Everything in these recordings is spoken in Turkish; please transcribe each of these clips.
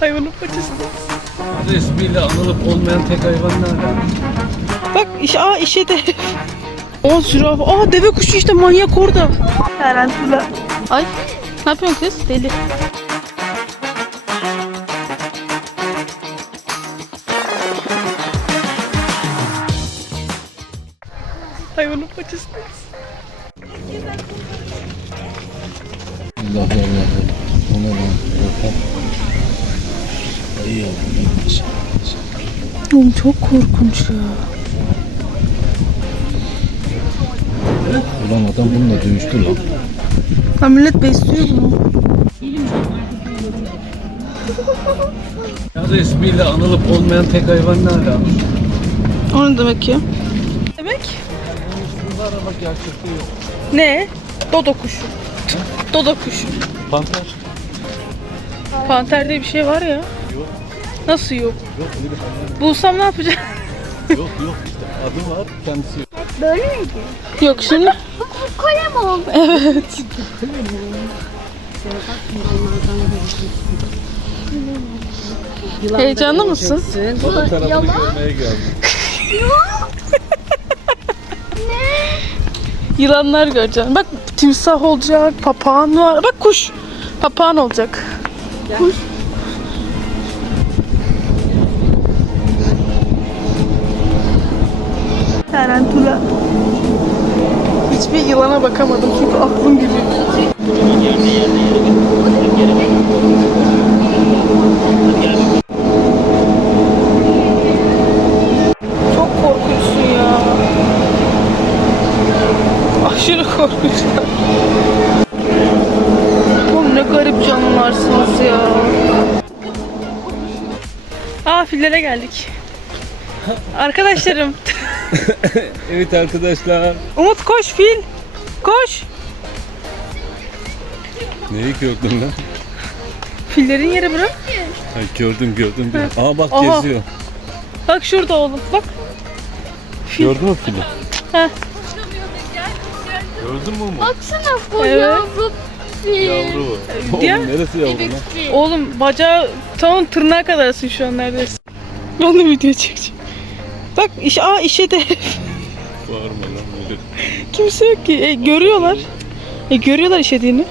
Hayvanın paçası. Resmiyle anılıp olmayan tek hayvan nerede? Bak iş, aa işe de. Aa zürafa. Aa deve kuşu işte manyak orada. Tarantula. Ay ne yapıyorsun kız? Deli. Hayvanın paçasındayız. Allah Allah. O ne lan? İyi Oğlum çok korkunç ya. Ulan adam bununla dövüştü lan. Ha millet besliyor bunu. Ya resmiyle anılıp olmayan tek hayvan nerede abi? O ne demek ya? Demek? Gerçekte yok. Ne? Dodo kuşu. Dodo kuşu. Panter. Panter diye bir şey var ya. Yok. Nasıl yok? Yok öyle bir hayvan Bulsam ne yapacağım? yok. yok işte adı var kendisi yok. Böyle miydi? yok şimdi. Kalem oldu. Evet. Heyecanlı mısın? O da tarafını görmeye geldi. Yılanlar göreceksin. Bak timsah olacak, papağan var. Bak kuş. Papağan olacak. Kuş. Hiçbir yılana bakamadım çünkü aklım gidiyor. Çok korkunçsun ya. Aşırı korkunçlar. Oğlum ne garip canlılarsınız ya. Aa fillere geldik. Arkadaşlarım. Evet arkadaşlar. Umut koş fil. Koş. Neyi gördün lan? Fillerin yeri bırak. Ha, gördüm gördüm. Bir. Aa bak Aha. geziyor. Bak şurada oğlum. Bak. Gördün mü fili? Heh. Gördün mü mu? Baksana bu Evet. yavru fil. Yavru. Diğer- Oğlum neresi yavru Bebek lan? fil. Oğlum bacağı tam tırnağa kadarsın şu an neredeyse. Ben de video çekeceğim. Bak iş, aa işe de Bağırma lan kimse yok ki. E, görüyorlar. E, görüyorlar işediğini.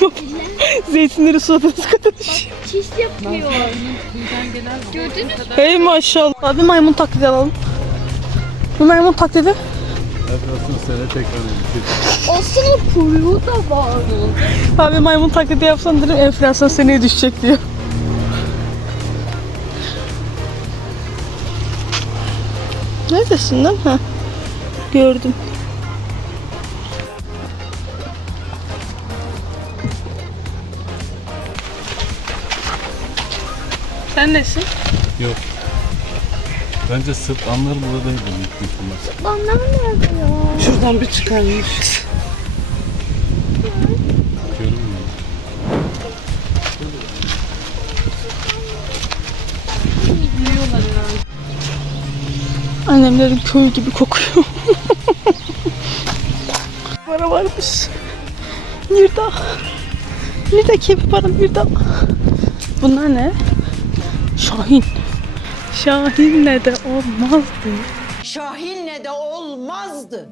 Zeytinleri suladığınız kadar iş. Çiş yapıyor. Gördünüz mü? Hey maşallah. Abi maymun taklidi alalım. Bir maymun taklidi. Enflasyon sene tekrar. Aslında kuyruğu da var. Abi maymun taklidi yapsan dedim enflasyon seneye düşecek diyor. Neredesin lan? Ha. Gördüm. Sen nesin? Yok. Bence sırt anlar buradaydı büyük bir ihtimal. Bana nerede ya? Şuradan bir çıkarmış. Annemlerin köyü gibi kokuyor. Para varmış. Nirda. Nirda kepi para Nirda. Bunlar ne? Şahin. Şahinle de olmazdı. Şahin'le de olmazdı.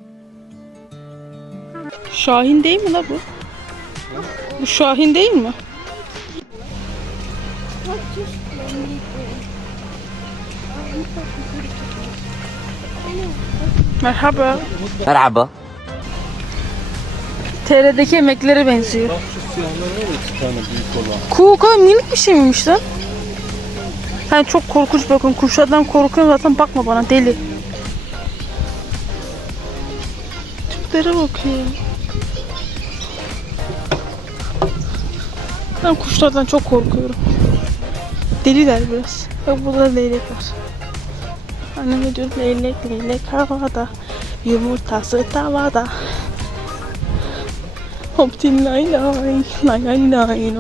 Şahin değil mi la bu? Bu Şahin değil mi? Merhaba. Merhaba. TR'deki emeklere benziyor. Bak şu siyahlar var ya iki tane büyük olan. Kuğu kadar minik bir şey miymiş lan? Ben çok korkunç bakın. Kuşlardan korkuyorum zaten bakma bana deli. Tiplere bakıyor. Ben kuşlardan çok korkuyorum. Deliler biraz. Bak burada leylek var. Annem ne diyor? Leylek leylek havada. Yumurtası tavada. Hoptin lay lay lay lay lay lay.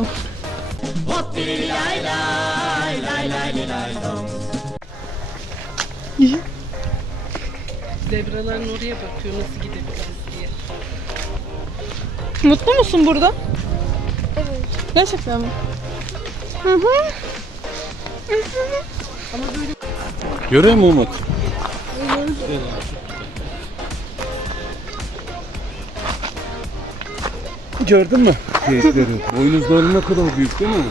Zebraların oraya bakıyor nasıl gidebiliriz diye. Mutlu musun burada? Evet. Gerçekten mi? Hı hı. Görüyor musun Umut? Gördün mü? Geyikleri. Boynuzları ne kadar büyük değil mi?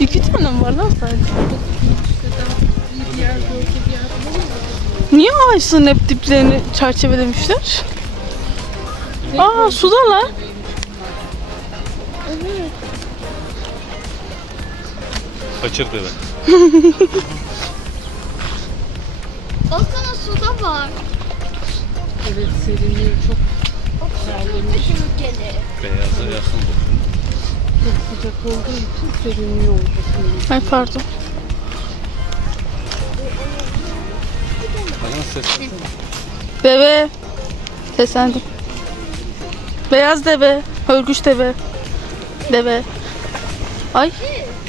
İki tane mi var lan sadece? Niye ağaçların hep diplerini çerçevelemişler? Aa sudalar. Kaçır deve. Baksana suda var. Evet serinliyor çok gelir. Beyaza yakın bu. çok sıcak olduğu için serinliyor orada. Ay pardon. Bana ses. Deve. Seslendim. Beyaz deve. Hörgüç deve. Deve. Ay.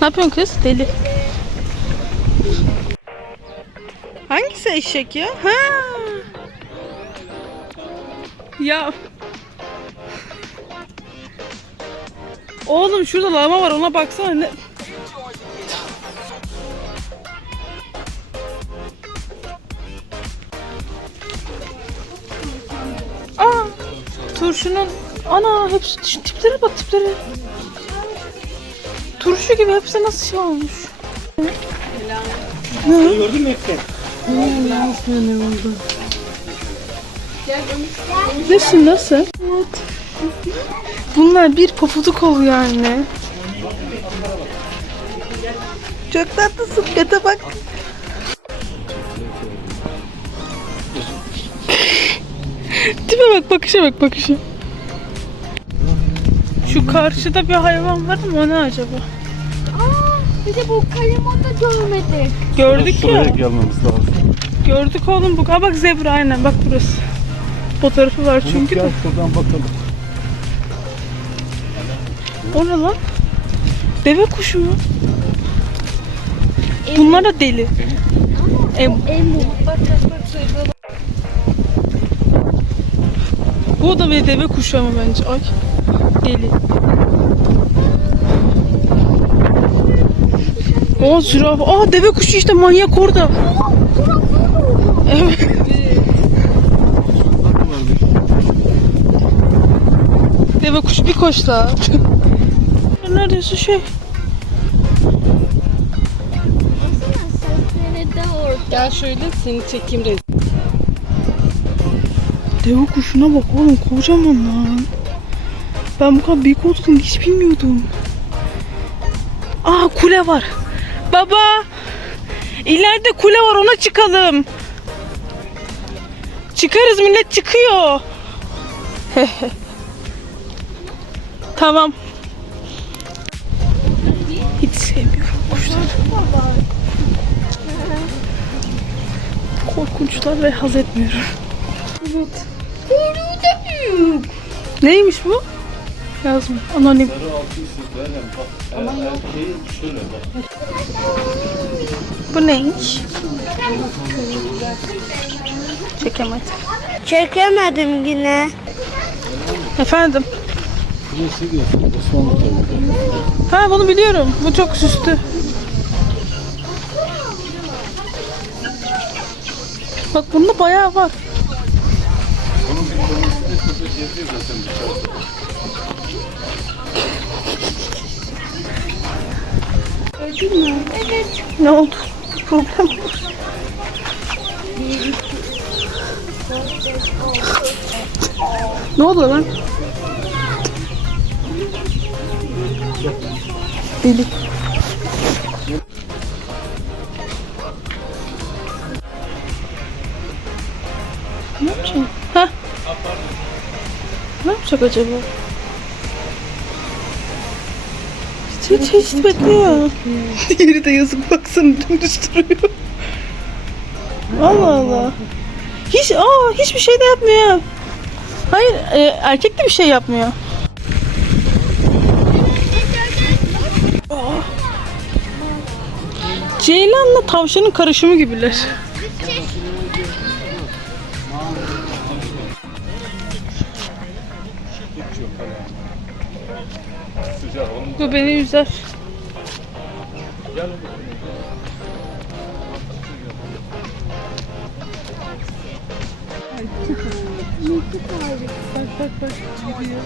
Ne yapıyorsun kız? Deli. Hangisi eşek ya? Ha. Ya. Oğlum şurada lama var ona baksana ne. Aa, turşunun ana hepsi tiplere bak tiplere. Turşu gibi hepsi nasıl şey olmuş. Nasıl nasıl? Evet. Bunlar bir pofuduk oluyor anne. Çok tatlısın. Göte bak. Tipe bak bakışa bak bakışa. Şu karşıda bir hayvan var mı o ne acaba? Bir de bu kalemonu da görmedik. Gördük Şuraya ya. gelmemiz lazım. Gördük oğlum bu. Aa bak zebra aynen bak burası. Fotoğrafı var çünkü de. gel şuradan bakalım. O ne lan? Deve kuşu mu? Bunlar da deli. Em, Emu. Bak bak bak şöyle. bu da bir deve kuşu ama bence. Ay. Deli. Aa zürafa. Aa deve kuşu işte manyak orada. Evet. Deve kuşu bir koş daha. Neredeyse şey. De. Gel şöyle seni çekeyim rezil. Deve kuşuna bak oğlum kocaman lan. Ben bu kadar büyük olduğunu hiç bilmiyordum. Aa kule var. Baba. İleride kule var ona çıkalım. Çıkarız millet çıkıyor. tamam. Hiç sevmiyorum kuşları. Korkunçlar ve haz etmiyorum. Evet. Kuyruğu da büyük. Neymiş bu? Yazma. Anonim. Sarı altı verem bak. Er, erkeği şöyle bak. Bu neymiş? Çekemedim. Çekemedim yine. Efendim? Burası diyorsun Osmanlı tabii. Ha bunu biliyorum. Bu çok süslü. Bak bunda bayağı var. Bunun bir konusunda köpek yazıyor zaten dışarıda. Ne oldu? Problem ne oldu lan? Deli. Ne yapacak? Ha? Ne yapacak acaba? Hiç hiç, bekliyor. Diğeri de yazık baksana dümdüz duruyor. Allah Allah. Hiç aa hiçbir şey de yapmıyor. Hayır e, erkek de bir şey yapmıyor. Ceylan'la tavşanın karışımı gibiler. Bu beni üzer. Bak bak bak gidiyor.